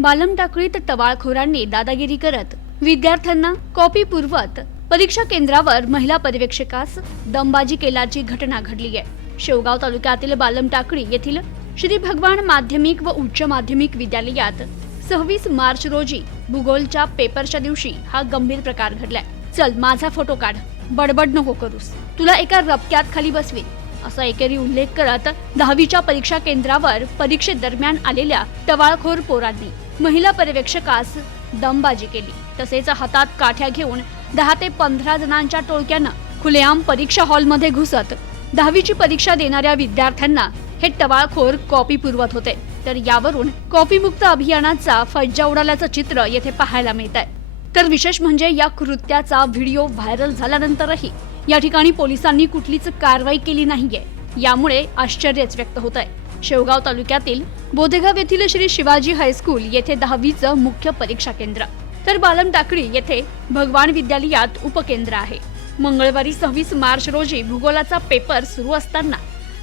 बालमटाकळीत टवाळखोरांनी दादागिरी करत विद्यार्थ्यांना कॉपी पुरवत परीक्षा केंद्रावर महिला पर्यवेक्षकास दमबाजी केल्याची घटना घडली आहे. शेवगाव तालुक्यातील बालमटाकळी येथील श्री भगवान माध्यमिक व उच्च माध्यमिक विद्यालयात सव्वीस मार्च रोजी भूगोलच्या पेपरच्या दिवशी हा गंभीर प्रकार घडलाय. चल माझा फोटो काढ. बडबड नको करूस. तुला एका रपक्यात खाली बसवी असा एकेरी उल्लेख करत दहावीच्या परीक्षा केंद्रावर परीक्षेदरम्यान आलेल्या टवाळखोर पोरांनी महिला पर्यवेक्षकास दमबाजी केली. तसेच हातात काठ्या घेऊन दहा ते पंधरा जणांच्या टोळक्यानं खुलेआम परीक्षा हॉलमध्ये घुसत दहावीची परीक्षा देणाऱ्या विद्यार्थ्यांना हे टवाळखोर कॉपी पुरवत होते. तर यावरून कॉपीमुक्त अभियानाचा फज्जा उडाल्याचं चित्र येथे पाहायला मिळत आहे तर विशेष म्हणजे या कृत्याचा व्हिडिओ व्हायरल झाल्यानंतरही या ठिकाणी पोलिसांनी कुठलीच कारवाई केली नाहीये. यामुळे आश्चर्यच व्यक्त होत आहे शेवगाव तालुक्यातील बोधेगाव येथील श्री शिवाजी हायस्कूल येथे दहावीचं मुख्य परीक्षा केंद्र. तर बालम टाकळी येथे भगवान विद्यालयात उपकेंद्र आहे. मंगळवारी सव्वीस मार्च रोजी भूगोलाचा पेपर सुरू असताना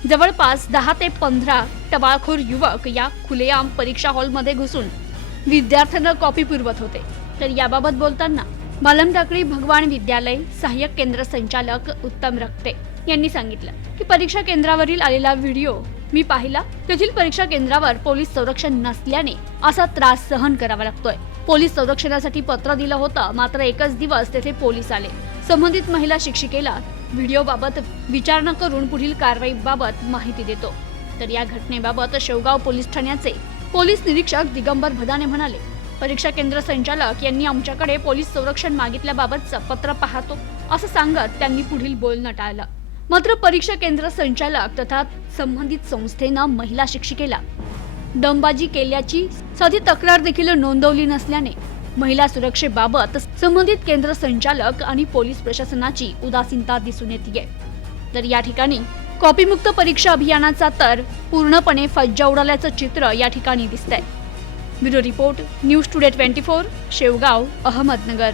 जवळपास दहा ते पंधरा टवाळखोर युवक या खुलेआम परीक्षा हॉलमध्ये घुसून विद्यार्थ्यांना कॉपी पुरवत होते. तर याबाबत बोलताना बालम टाकळी भगवान विद्यालय सहाय्यक केंद्र संचालक उत्तम रक्ते यांनी सांगितलं की परीक्षा केंद्रावरील आलेला व्हिडिओ मी पाहिला तेथील परीक्षा केंद्रावर पोलीस संरक्षण नसल्याने असा त्रास सहन करावा लागतोय. पोलीस संरक्षणासाठी पत्र दिलं होतं मात्र एकच दिवस तेथे पोलीस आले. संबंधित महिला शिक्षिकेला व्हिडिओ बाबत विचारणा करून पुढील कारवाईबाबत माहिती देतो. तर या घटनेबाबत शेवगाव पोलीस ठाण्याचे पोलीस निरीक्षक दिगंबर भदाने म्हणाले परीक्षा केंद्र संचालक यांनी आमच्याकडे पोलीस संरक्षण मागितल्याबाबतचं पत्र पाहतो असं सांगत त्यांनी पुढील बोलणं टाळलं. मात्र परीक्षा केंद्र संचालक तथा संबंधित संस्थेनं महिला शिक्षिकेला दमबाजी केल्याची साधी तक्रार देखील नोंदवली नसल्याने महिला सुरक्षेबाबत संबंधित केंद्र संचालक आणि पोलीस प्रशासनाची उदासीनता दिसून येते तर या ठिकाणी कॉपीमुक्त परीक्षा अभियानाचा तर पूर्णपणे फज्जा उडाल्याचं चित्र या ठिकाणी दिसतंय. Bureau report news today twenty four Shevgaon Ahmednagar.